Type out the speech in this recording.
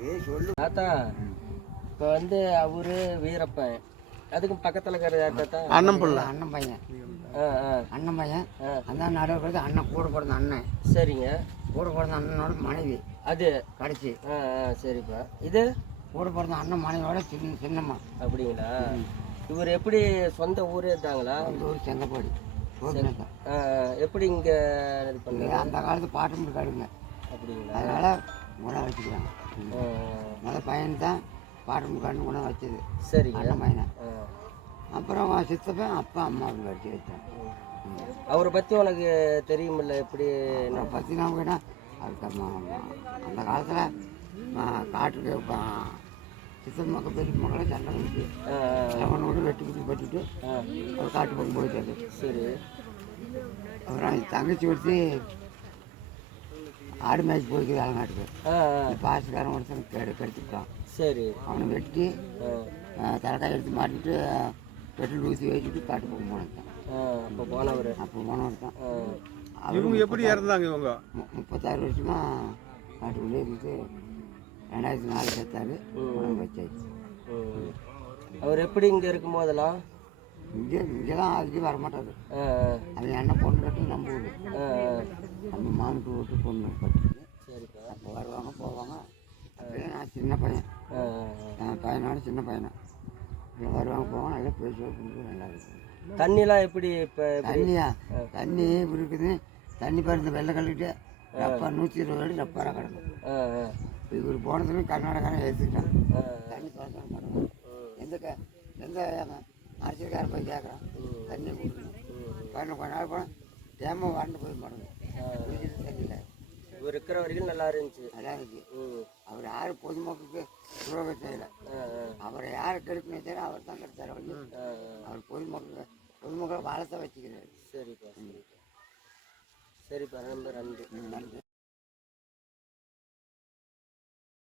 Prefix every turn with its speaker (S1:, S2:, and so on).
S1: ஏய் சொல்லு.
S2: தாத்தா இப்போ வந்து அவரு வீரப்பன். அதுக்கு பக்கத்தில் இருக்கிற யார் தாத்தா
S3: அண்ணன் பிள்ளை.
S1: அண்ணன் பையன்.
S2: ஆ ஆ.
S1: அண்ணன் பையன். அந்த நடுவுறது அண்ணன் கூட பிறந்த அண்ணன்.
S2: சரிங்க.
S1: கூட பிறந்த அண்ணனோட மனைவி.
S2: அது?
S1: கடைசி.
S2: ஆ ஆ சரிப்பா. இது?
S1: கூட பிறந்த அண்ணன் மனைவியோட சின்ன சின்னம்மா.
S2: அப்படிங்களா? இவர் எப்படி சொந்த ஊரே தாங்களா
S1: அந்த ஊர் செங்கப்பாடி
S2: ஆ. எப்படி இங்கே இது பண்ண
S1: இது அந்த காலத்து பாட்டு முடுக்காடுங்க
S2: அப்படிங்களா?
S1: அதனால குணம் வச்சுக்கிறாங்க முதல் பையன் தான் பாட்டு முடுக்காடுன்னு குணம் வச்சது.
S2: சரிங்க.
S1: அண்ணன் பையனை. அப்புறம் சித்தப்பன் அப்பா அம்மா அப்படின்னு கட்டி வச்சேன்
S2: அவரை பற்றி உனக்கு தெரியுமில்ல எப்படி?
S1: அப்புறம் பற்றி நான் போயிட்டா அதுக்கு அம்மா- அந்த காலத்தில் காட்டுக்கு சித்தன் மக்கள் பெரிய மக்களை சண்டை வந்துச்சு. அவனோட வெட்டி குத்தி பட்டுட்டு. அவர் காட்டு பக்கம் போயிட்டாரு.
S2: சரி.
S1: அப்புறம் தங்கச்சி ஒருத்தி ஆடு மேய்ச்சி போய்க்குது அலங்காட்டுக்கு பாசுக்காரன் ஒருத்தன் கெடு கெடுத்துட்டான்
S2: சரி.
S1: அவனை வெட்டி தலைக்காய் எடுத்து மாட்டிட்டு பெட்ரோல் ஊற்றி வச்சுட்டு காட்டு பக்கம் போனதான்
S2: ஆ இப்போ போனவர்.
S1: அப்போ போனவர் தான்
S3: இவங்க எப்படி இறந்தாங்க இவங்க?
S1: முப்பத்தாறு வருஷமா காட்டுக்குள்ளே இருந்து ரெண்டாயிரத்தி நாலு செத்தாரு. வச்சாச்சு.
S2: அவர் எப்படி இங்கே இருக்கும் போதெல்லாம்
S1: இங்கே இங்கெல்லாம் அதுக்கு வரமாட்டாரு.
S2: ஆ.
S1: அது என்ன பொண்ணு கட்டி நம்ம ஊர். நம்ம மாமட்டு வீட்டு பொண்ணு கட்டிட்டு
S2: சரிப்பா.
S1: அப்போ வருவாங்க போவாங்க. அப்படியே நான் சின்ன பையன். நான் பையனோட சின்ன பையனா. இங்கே வருவாங்க போவாங்க நல்லா பேசுவாங்க நல்லா இருக்கும்.
S2: தண்ணிலாம் எப்படி இப்போ
S1: தண்ணியா? தண்ணி இப்படி இருக்குது. தண்ணி பாருங்க வெள்ளை கழுவிட்டு ரப்பா நூற்றி இருபது அடி ரப்பாராக கிடக்கும். இவர் போனதுமே கர்நாடகாரன்
S2: ஆ.
S1: தண்ணி பார்க்க மாட்டோம் எந்த எந்த அரசியல்காரன் போய் கேட்குறான். தண்ணி கொடுக்கணும். பதினொன்று கொஞ்ச நாள் போனால் ஏமா வாண்டு போய் மாட்டோம் குடிக்கிறது தண்ணியில்
S2: இவர் இருக்கிற வரைக்கும் நல்லா இருந்துச்சு.
S1: நல்லா
S2: ம்.
S1: அவர் யார் பொதுமக்களுக்கு துரோகம் செய்யலை. அவரை யார் கெடுக்கணும் செய்யற அவர் தான் கெடுத்தார் வந்து அவர் பொதுமக்கள் பொதுமக்களை வளர்த்த வச்சுக்கிறாரு.
S2: சரிப்பா. சரிப்பா. சரிப்பா ரொம்ப நன்றி.
S1: நன்றி.